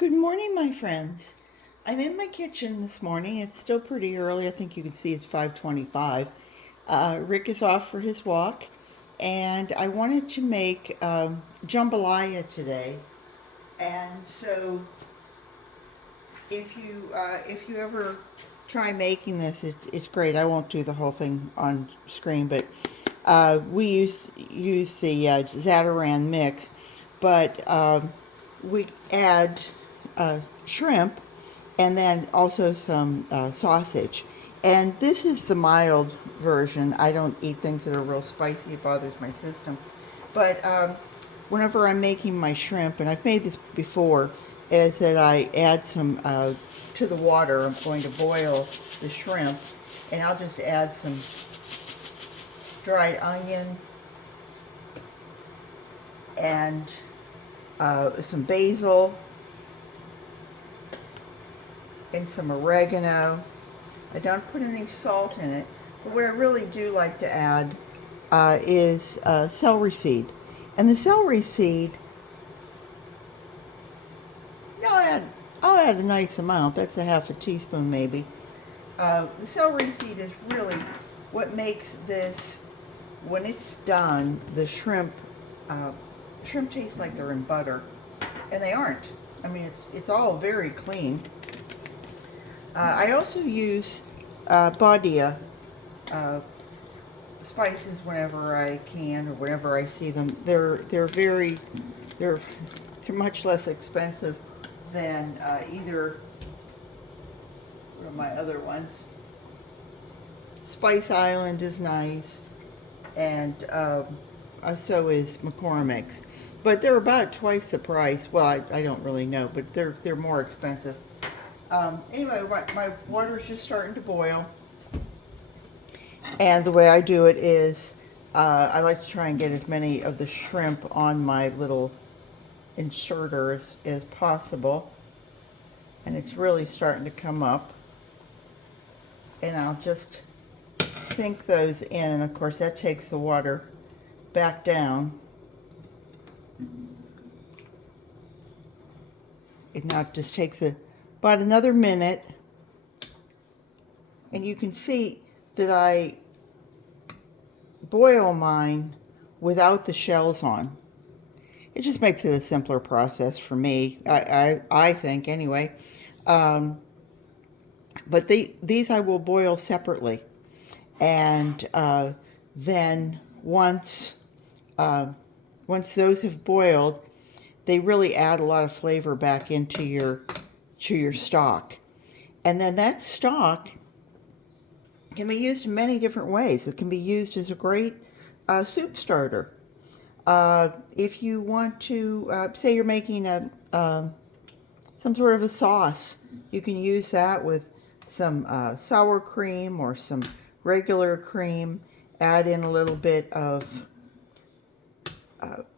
Good morning, my friends. I'm in my kitchen this morning. It's still pretty early. I think you can see it's 5:25. Rick is off for his walk, and I wanted to make jambalaya today. And so, if you ever try making this, it's great. I won't do the whole thing on screen, but we use the Zatarain mix, but we add shrimp and then also some sausage. And this is the mild version. I don't eat things that are real spicy. It bothers my system. But whenever I'm making my shrimp, and I've made this before, is that I add some to the water. I'm going to boil the shrimp, and I'll just add some dried onion and some basil and some oregano. I don't put any salt in it, but what I really do like to add is celery seed. And the celery seed, I'll add a nice amount. That's a half a teaspoon maybe. The celery seed is really what makes this, when it's done, the shrimp taste like they're in butter, and they aren't. I mean, it's all very clean. I also use badia spices whenever I can or whenever I see them. They're much less expensive than either one of my other ones. Spice Island is nice, and so is McCormick's. But they're about twice the price. Well, I don't really know, but they're more expensive. Anyway, my water's just starting to boil. And the way I do it is I like to try and get as many of the shrimp on my little inserter as possible. And it's really starting to come up. And I'll just sink those in. And of course, that takes the water back down. It now just takes about another minute. And you can see that I boil mine without the shells on. It just makes it a simpler process for me, I think, anyway. But these I will boil separately. And then once those have boiled, they really add a lot of flavor back into your stock. And then that stock can be used in many different ways. It can be used as a great soup starter. If you want to, say you're making some sort of a sauce, you can use that with some sour cream or some regular cream. Add in a little bit of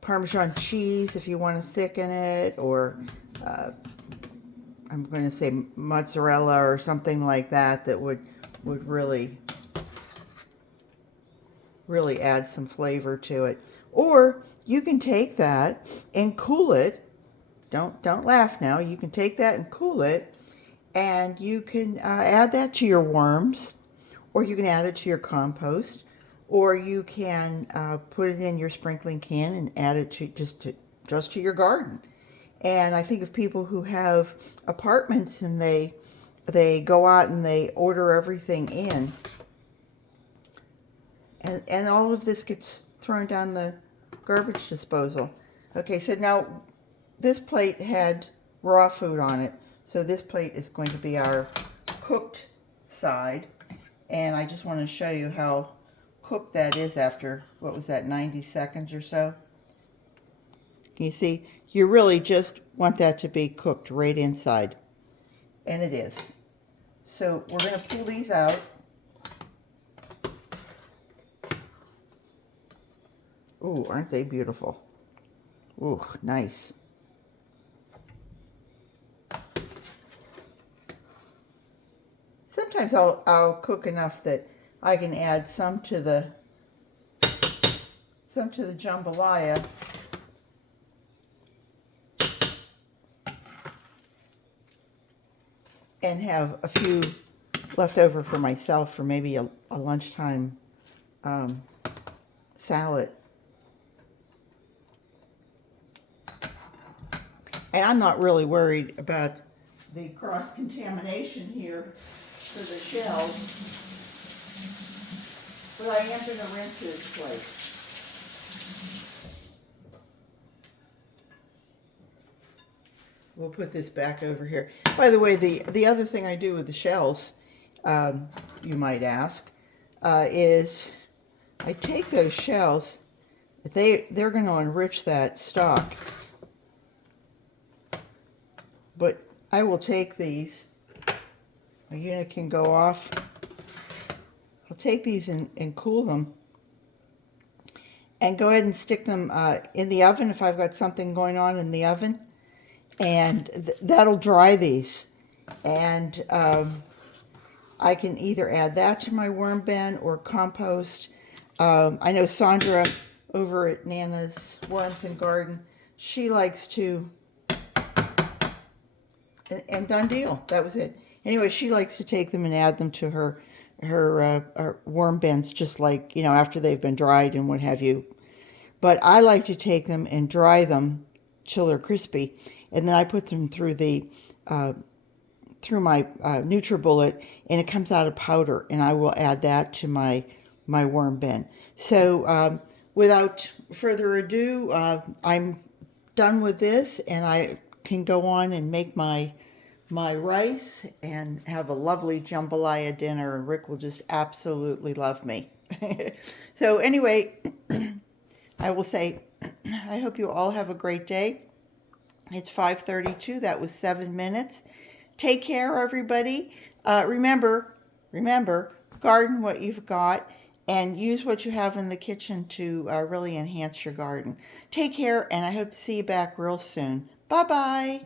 Parmesan cheese if you want to thicken it, or I'm going to say mozzarella or something like that would really add some flavor to it. Or you can take that and cool it. Don't laugh now. You can take that and cool it, and you can add that to your worms, or you can add it to your compost, or you can put it in your sprinkling can and add it just to your garden. And I think of people who have apartments and they go out and they order everything in, and all of this gets thrown down the garbage disposal. Okay, so now this plate had raw food on it, so this plate is going to be our cooked side. And I just want to show you how cooked that is after, what was that, 90 seconds or so? Can you see? You really just want that to be cooked right inside. And it is. So we're going to pull these out. Ooh, aren't they beautiful? Ooh, nice. Sometimes I'll cook enough that I can add some to the jambalaya. and have a few left over for myself for maybe a lunchtime salad. And I'm not really worried about the cross-contamination here for the shells, but I am going to rinse this plate. We'll put this back over here. By the way, the other thing I do with the shells, you might ask, is I take those shells, they're going to enrich that stock. But I will take these, my unit can go off. I'll take these and cool them and go ahead and stick them in the oven if I've got something going on in the oven. And that'll dry these. And I can either add that to my worm bin or compost. I know Sandra over at Nana's Worms and Garden, she likes to, and done deal, that was it. Anyway, she likes to take them and add them to her worm bins, just like, you know, after they've been dried and what have you. But I like to take them and dry them till they're crispy, and then I put them through the through my NutriBullet, and it comes out of powder, and I will add that to my worm bin. So without further ado, I'm done with this, and I can go on and make my rice and have a lovely jambalaya dinner, and Rick will just absolutely love me. So anyway, I will say, I hope you all have a great day. It's 5:32. That was 7 minutes. Take care, everybody. Remember, garden what you've got and use what you have in the kitchen to really enhance your garden. Take care, and I hope to see you back real soon. Bye-bye.